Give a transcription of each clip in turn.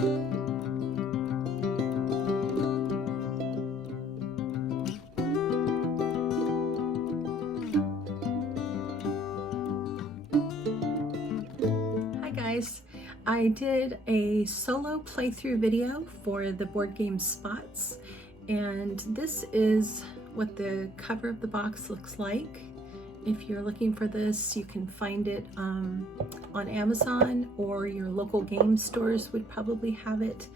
Hi guys, I did a solo playthrough video for the board game Spots, and this is what the cover of the box looks like. If you're looking for this, you can find it on Amazon, or your local game stores would probably have it.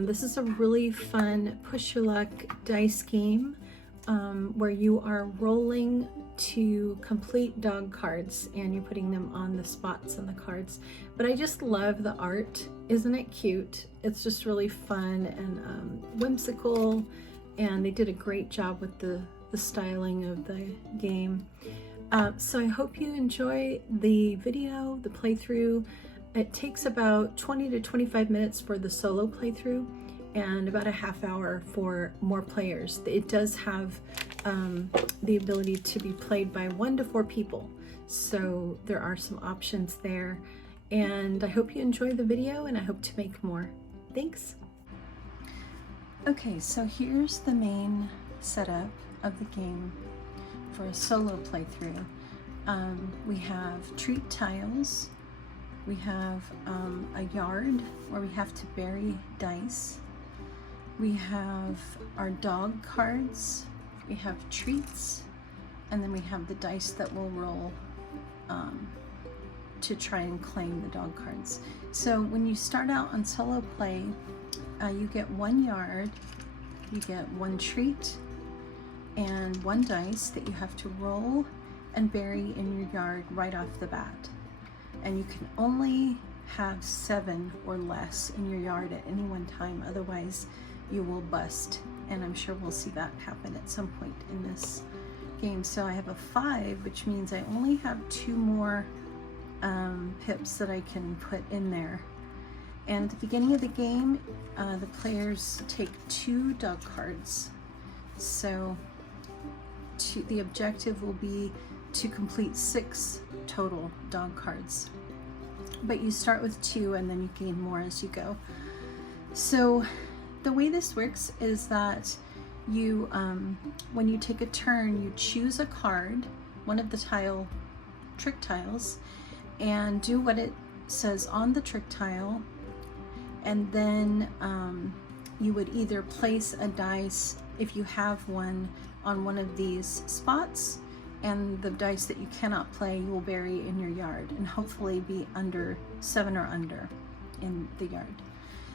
This is a really fun push your luck dice game where you are rolling to complete dog cards and you're putting them on the spots on the cards. But I just love the art. Isn't it cute? It's just really fun and whimsical, and they did a great job with the styling of the game. So I hope you enjoy the video, the playthrough. It takes about 20 to 25 minutes for the solo playthrough and about a half hour for more players. It does have the ability to be played by 1 to 4 people, so there are some options there. And I hope you enjoy the video, and I hope to make more. Thanks. Okay, so here's the main setup of the game for a solo playthrough. We have treat tiles, we have a yard where we have to bury dice, we have our dog cards, we have treats, and then we have the dice that will roll to try and claim the dog cards. So when you start out on solo play, you get 1 yard, you get 1 treat, and 1 dice that you have to roll and bury in your yard right off the bat. And you can only have 7 or less in your yard at any one time, otherwise you will bust. And I'm sure we'll see that happen at some point in this game. So I have a 5, which means I only have 2 more pips that I can put in there. And at the beginning of the game, the players take 2 dog cards. So the objective will be to complete 6 total dog cards. But you start with 2 and then you gain more as you go. So the way this works is that you, when you take a turn, you choose a card, one of the trick tiles, and do what it says on the trick tile, and then you would either place a dice, if you have one, on one of these spots, and the dice that you cannot play you will bury in your yard and hopefully be under 7 or under in the yard.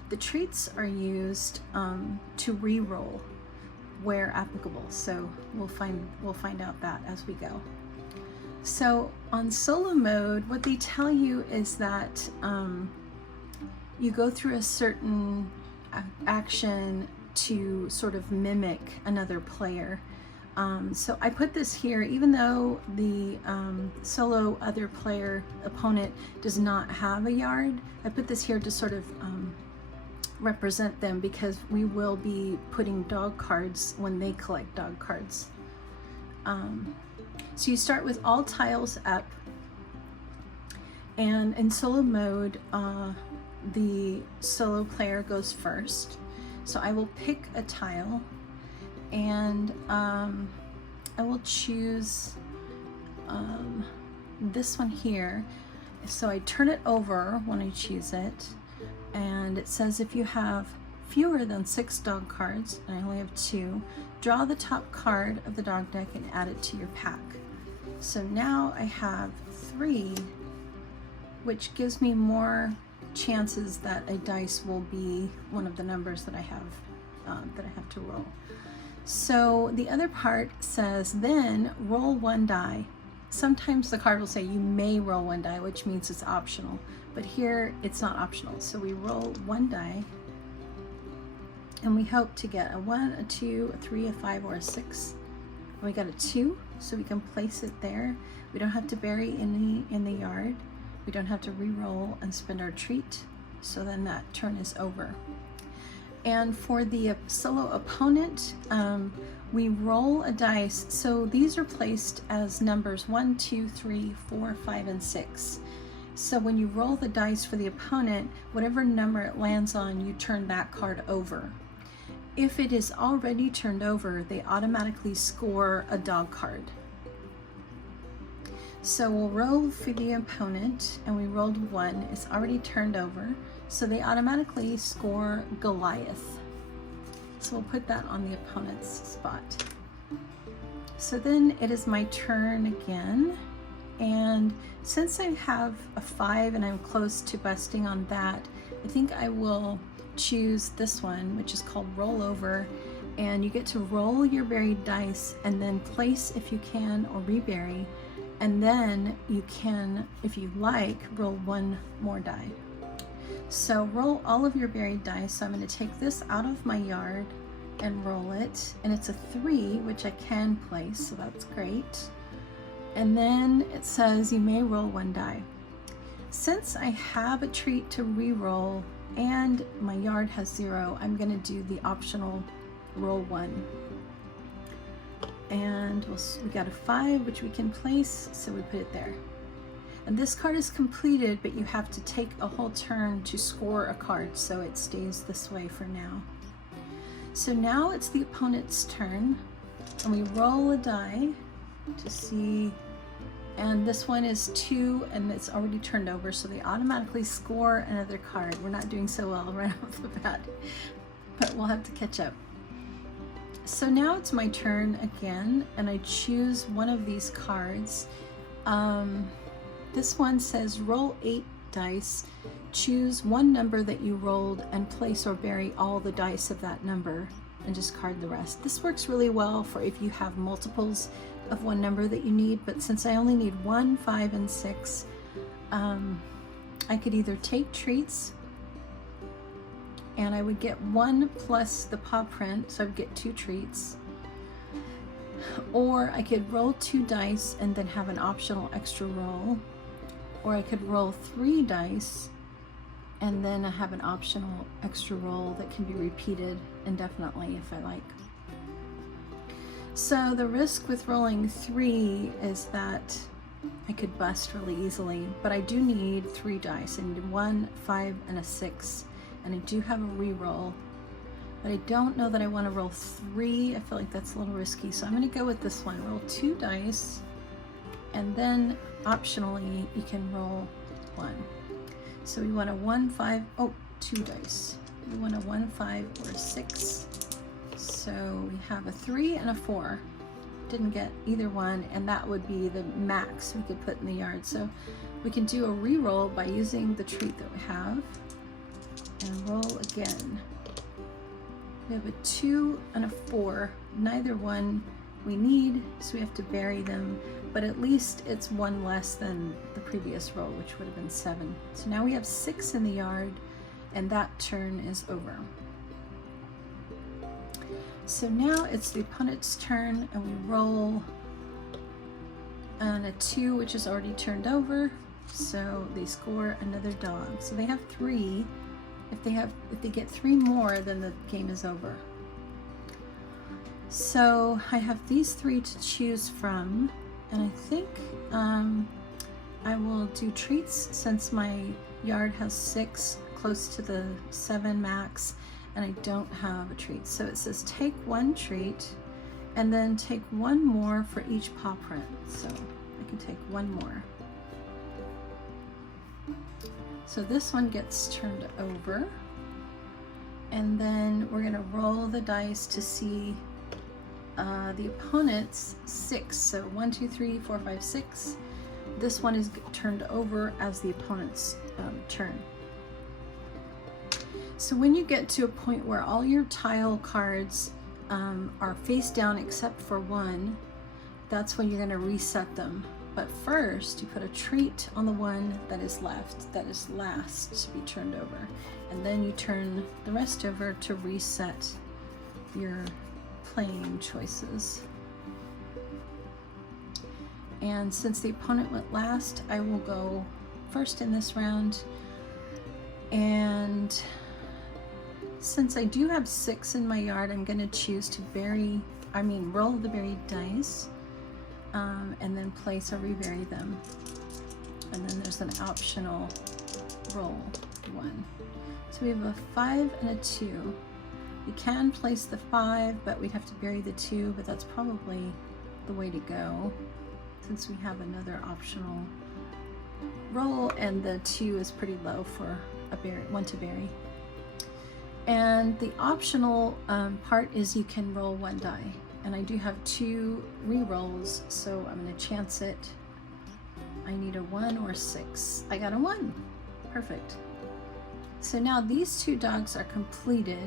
The treats are used to re-roll where applicable, so we'll find out that as we go. So on solo mode, what they tell you is that you go through a certain action to sort of mimic another player. So I put this here, even though the solo other player opponent does not have a yard, I put this here to sort of represent them, because we will be putting dog cards when they collect dog cards. So you start with all tiles up, and in solo mode, the solo player goes first. So I will pick a tile, and I will choose this one here. So I turn it over when I choose it, and it says if you have fewer than 6 dog cards, and I only have 2, draw the top card of the dog deck and add it to your pack. So now I have 3, which gives me more chances that a dice will be one of the numbers that I have to roll. So the other part says then roll 1 die. Sometimes the card will say you may roll 1 die, which means it's optional, but here it's not optional. So we roll 1 die, and we hope to get a 1, a 2, a 3, a 5, or a 6. And we got a 2, so we can place it there. We don't have to bury in the yard. We don't have to re-roll and spend our treat. So then that turn is over. And for the solo opponent, we roll a dice. So these are placed as numbers 1, 2, 3, 4, 5, and 6. So when you roll the dice for the opponent, whatever number it lands on, you turn that card over. If it is already turned over, they automatically score a dog card. So we'll roll for the opponent, and we rolled 1. It's already turned over, so they automatically score Goliath. So we'll put that on the opponent's spot. So then it is my turn again, and since I have a 5 and I'm close to busting on that, I think I will choose this one, which is called Roll Over, and you get to roll your buried dice and then place, if you can, or rebury, and then you can, if you like, roll 1 more die. So roll all of your buried dice. So I'm going to take this out of my yard and roll it, and it's a 3, which I can place, so that's great. And then it says you may roll 1 die. Since I have a treat to re-roll and my yard has 0, I'm going to do the optional roll 1. And we got a 5, which we can place, so we put it there. And this card is completed, but you have to take a whole turn to score a card, so it stays this way for now. So now it's the opponent's turn, and we roll a die to see, and this one is 2, and it's already turned over, so they automatically score another card. We're not doing so well right off the bat, but we'll have to catch up. So now it's my turn again, and I choose one of these cards. This one says roll 8 dice, choose one number that you rolled and place or bury all the dice of that number and discard the rest. This works really well for if you have multiples of one number that you need, but since I only need 1, 5, and 6, I could either take treats, and I would get 1 plus the paw print, so I would get 2 treats, or I could roll 2 dice and then have an optional extra roll, or I could roll 3 dice and then I have an optional extra roll that can be repeated indefinitely if I like. So the risk with rolling 3 is that I could bust really easily, but I do need 3 dice. I need 1, 5, and a 6, and I do have a re-roll, but I don't know that I want to roll 3. I feel like that's a little risky, so I'm going to go with this one. Roll 2 dice, and then optionally you can roll 1. So we want a 1, 5, 2 dice. We want a 1, 5, or a 6. So we have a 3 and a 4. Didn't get either one, and that would be the max we could put in the yard. So we can do a re-roll by using the treat that we have, and roll again. We have a 2 and a 4. Neither one we need, so we have to bury them, but at least it's 1 less than the previous roll, which would have been 7. So now we have 6 in the yard, and that turn is over. So now it's the opponent's turn, and we roll on a 2, which is already turned over, so they score another dog. So they have 3. If they get 3 more, then the game is over. So I have these 3 to choose from, and I think I will do treats since my yard has 6, close to the 7 max, and I don't have a treat. So it says take 1 treat and then take 1 more for each paw print. So I can take 1 more. So this one gets turned over, and then we're gonna roll the dice to see the opponent's 6. So 1, 2, 3, 4, 5, 6. This one is turned over as the opponent's turn. So when you get to a point where all your tile cards are face down except for 1, that's when you're going to reset them. But first, you put a treat on the one that is left, that is last to be turned over. And then you turn the rest over to reset your playing choices. And since the opponent went last, I will go first in this round. And since I do have 6 in my yard, I'm going to choose to roll the buried dice, and then place or rebury them. and then there's an optional roll 1. So we have a 5 and a 2. We can place the 5, but we'd have to bury the 2, but that's probably the way to go since we have another optional roll, and the 2 is pretty low for a one to bury. And the optional part is you can roll 1 die, and I do have 2 re-rolls, so I'm going to chance it. I need a 1 or 6. I got a 1. Perfect. So now these 2 dogs are completed.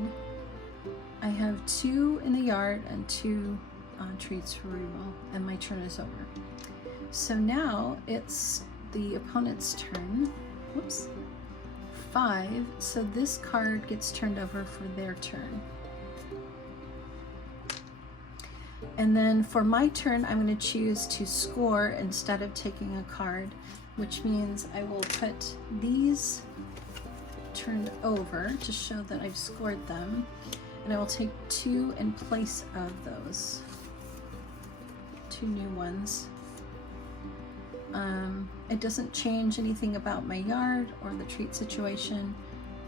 I have 2 in the yard and 2 treats for re-roll, and my turn is over. So now it's the opponent's turn. Whoops. 5, so this card gets turned over for their turn. And then for my turn, I'm going to choose to score instead of taking a card, which means I will put these turned over to show that I've scored them, and I will take 2 in place of those. 2 new ones. It doesn't change anything about my yard or the treat situation,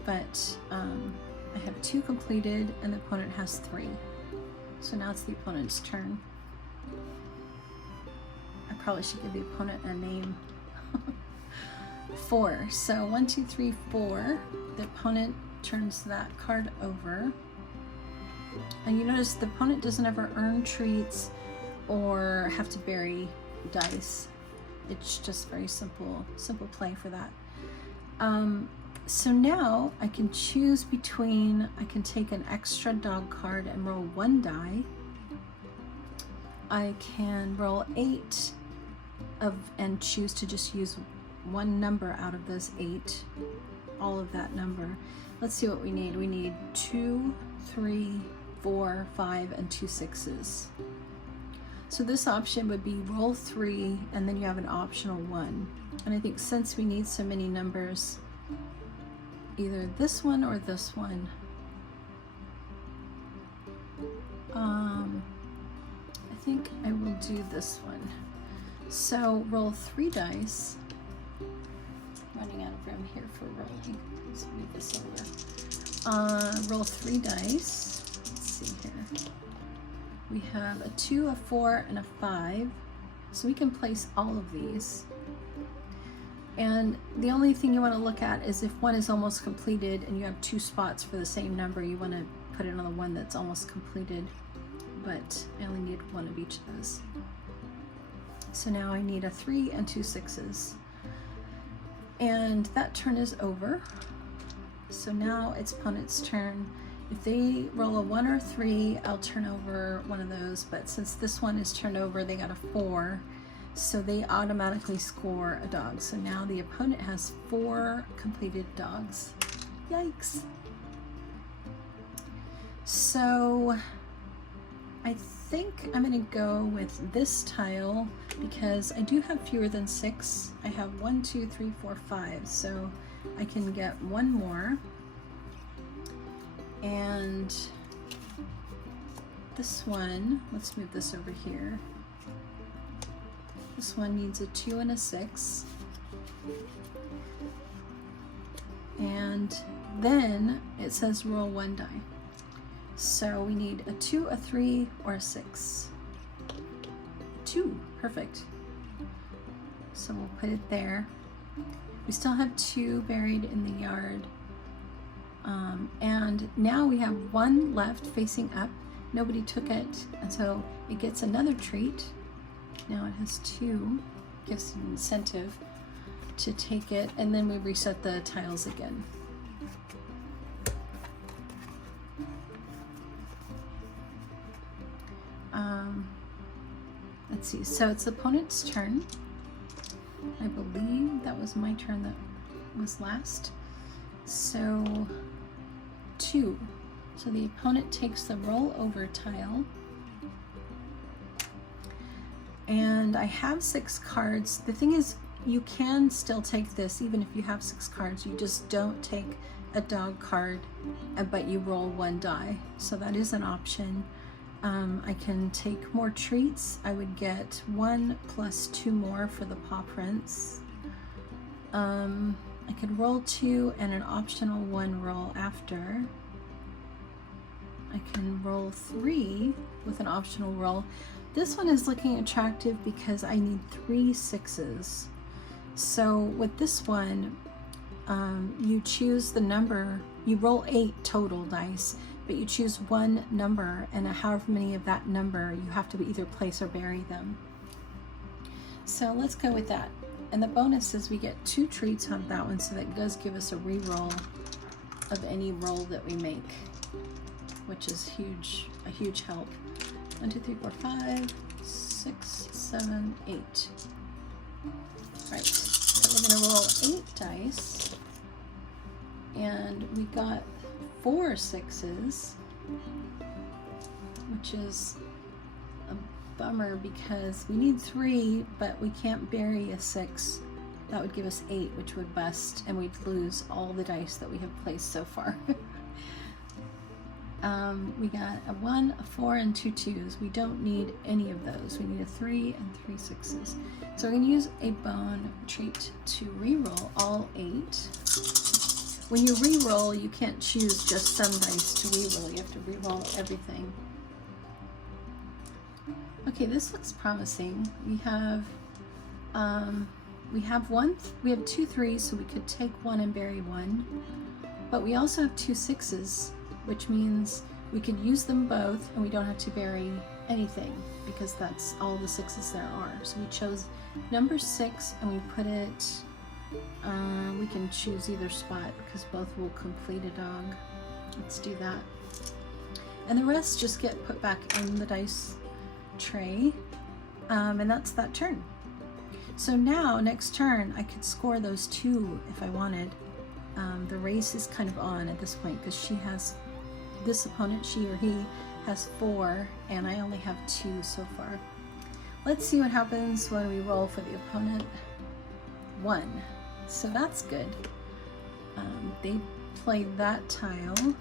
but I have 2 completed and the opponent has 3. So now it's the opponent's turn. I probably should give the opponent a name. 4. So 1, 2, 3, 4. The opponent turns that card over. And you notice the opponent doesn't ever earn treats or have to bury dice. It's just very simple play for that. So now I can choose between, I can take an extra dog card and roll 1 die. I can roll 8 and choose to just use 1 number out of those 8, all of that number. Let's see what we need. We need 2, 3, 4, 5, and 2 6s. So this option would be roll 3, and then you have an optional 1. And I think since we need so many numbers, either this one or this one. I think I will do this one. So roll 3 dice. Running out of room here for rolling. Let's move this over. Roll 3 dice. Let's see here. We have a 2, a 4, and a 5. So we can place all of these. And the only thing you want to look at is if one is almost completed and you have 2 spots for the same number, you want to put it on the one that's almost completed. But I only need 1 of each of those. So now I need a 3 and 2 6s. And that turn is over. So now it's opponent's turn. If they roll a 1 or 3, I'll turn over one of those. But since this one is turned over, they got a 4. So they automatically score a dog. So now the opponent has 4 completed dogs. Yikes. So I think I'm going to go with this tile because I do have fewer than 6. I have 1, 2, 3, 4, 5. So I can get 1 more. And this one, let's move this over here. This one needs a 2 and a 6. And then it says roll 1 die. So we need a 2, a 3, or a 6. 2, perfect. So we'll put it there. We still have 2 buried in the yard. And now we have 1 left facing up. Nobody took it, and so it gets another treat. Now it has 2, gives an incentive to take it, and then we reset the tiles again. Let's see, so it's the opponent's turn. I believe that was my turn that was last. So 2. So the opponent takes the roll over tile. And I have 6 cards. The thing is, you can still take this even if you have 6 cards. You just don't take a dog card, but you roll 1 die. So that is an option. I can take more treats. I would get 1 plus 2 more for the paw prints. I could roll 2 and an optional 1 roll after. I can roll 3 with an optional roll. This one is looking attractive because I need 3 6s. So with this one, you choose the number, you roll 8 total dice, but you choose one number, and however many of that number, you have to either place or bury them. So let's go with that. And the bonus is we get 2 treats on that one, so that does give us a re-roll of any roll that we make, which is a huge help. 1, 2, 3, 4, 5, 6, 7, 8. Right, so we're gonna roll 8 dice, and we got 4 6s, which is a bummer because we need 3, but we can't bury a 6. That would give us 8, which would bust, and we'd lose all the dice that we have placed so far. We got a 1, a 4, and 2 2s. We don't need any of those. We need a 3 and 3 6s. So we're going to use a bone treat to re-roll all 8. When you re-roll, you can't choose just some dice to re-roll. You have to re-roll everything. Okay, this looks promising. We have 2 3s, so we could take 1 and bury 1. But we also have 2 6s, which means we could use them both and we don't have to bury anything because that's all the 6s there are. So we chose number 6 and we put it, we can choose either spot because both will complete a dog. Let's do that. And the rest just get put back in the dice tray, and that's that turn. So now next turn I could score those 2 if I wanted. The race is kind of on at this point because this opponent, she or he, has 4 and I only have 2 so far. Let's see what happens when we roll for the opponent. 1. So that's good. They played that tile.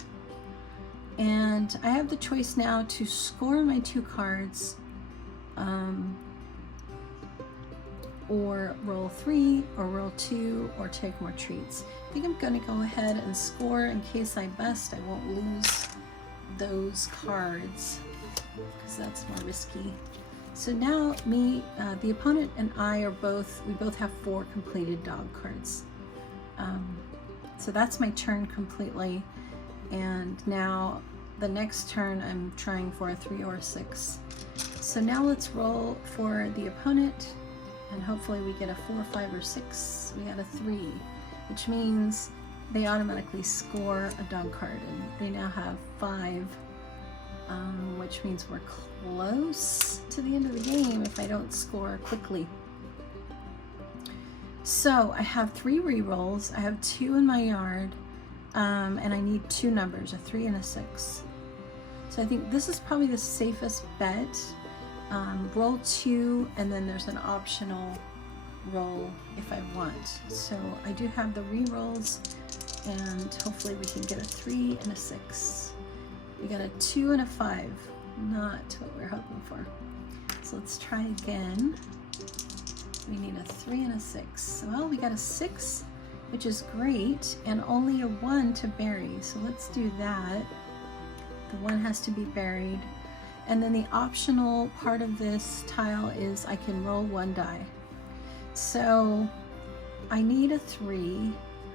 And I have the choice now to score my 2 cards, or roll 3, or roll 2, or take more treats. I think I'm going to go ahead and score in case I bust. I won't lose those cards because that's more risky. So now the opponent and I we both have 4 completed dog cards. So that's my turn completely. And now the next turn I'm trying for a 3 or a 6. So now let's roll for the opponent, and hopefully we get a 4, 5, or 6. We got a 3, which means they automatically score a dog card, and they now have 5, which means we're close to the end of the game if I don't score quickly. So I have 3 re-rolls. I have 2 in my yard, and I need 2 numbers, a 3 and a 6. So I think this is probably the safest bet. Roll 2, and then there's an optional roll if I want. So I do have the re-rolls, and hopefully we can get a 3 and a 6. We got a 2 and a 5, not what we're hoping for. So let's try again. We need a 3 and a 6. Well, we got a 6, which is great, and only a 1 to bury. So let's do that. The 1 has to be buried. And then the optional part of this tile is I can roll 1 die. So I need a 3.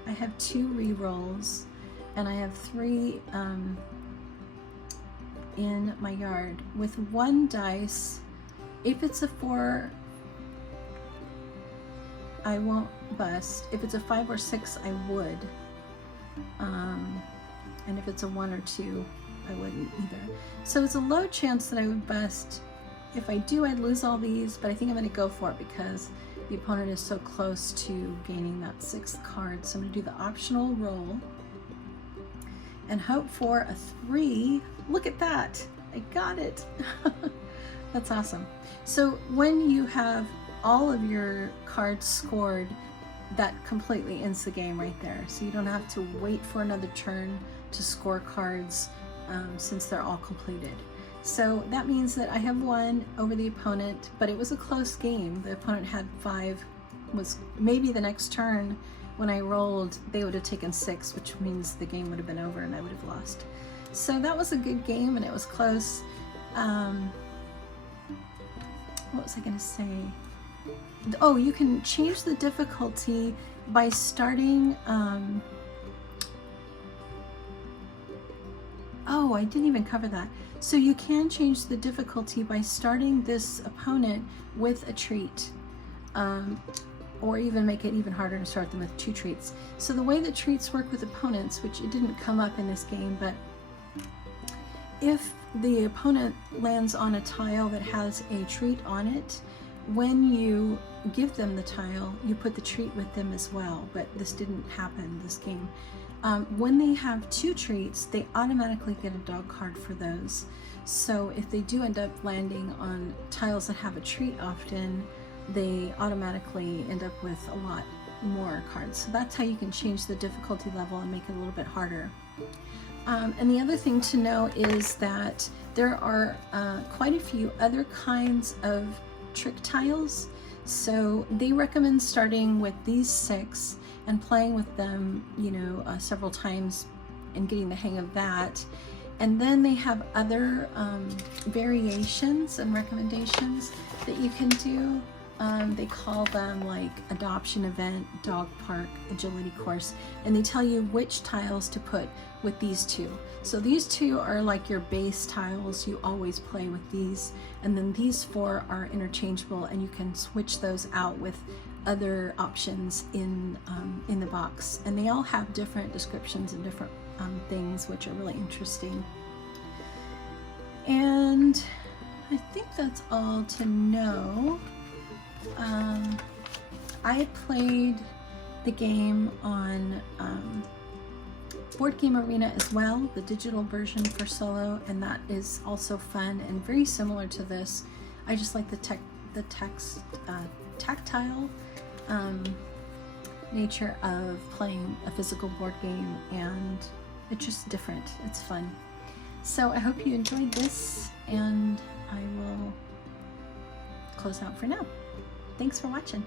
I have 2 re-rolls, and I have 3 in my yard. With 1 dice, if it's a 4, I won't bust. If it's a 5 or 6, I would. And if it's a 1 or 2, I wouldn't either. So it's a low chance that I would bust. If I do, I'd lose all these, but I think I'm going to go for it because the opponent is so close to gaining that 6th card. So I'm going to do the optional roll and hope for a 3. Look at that. I got it. That's awesome. So when you have all of your cards scored, that completely ends the game right there. So you don't have to wait for another turn to score cards, since they're all completed. So that means that I have won over the opponent, but it was a close game. The opponent had 5 was maybe the next turn when I rolled, they would have taken 6, which means the game would have been over and I would have lost. So that was a good game, and it was close. What was I going to say? Oh, you can change the difficulty by starting. Oh, I didn't even cover that. So you can change the difficulty by starting this opponent with a treat, or even make it even harder to start them with 2 treats. So the way that treats work with opponents, which it didn't come up in this game, but if the opponent lands on a tile that has a treat on it, when you give them the tile, you put the treat with them as well, but this didn't happen this game. When they have 2 treats, they automatically get a dog card for those. So if they do end up landing on tiles that have a treat often, they automatically end up with a lot more cards. So that's how you can change the difficulty level and make it a little bit harder. And the other thing to know is that there are quite a few other kinds of trick tiles. So they recommend starting with these 6 and playing with them, you know, several times and getting the hang of that. And then they have other variations and recommendations that you can do. They call them like adoption event, dog park, agility course, and they tell you which tiles to put with these 2. So these 2 are like your base tiles, you always play with these, and then these 4 are interchangeable, and you can switch those out with other options in the box. And they all have different descriptions and different things, which are really interesting. And I think that's all to know. I played the game on Board Game Arena as well, the digital version for solo, and that is also fun and very similar to this. I just like the tactile nature of playing a physical board game, and it's just different. It's fun. So I hope you enjoyed this, and I will close out for now. Thanks for watching.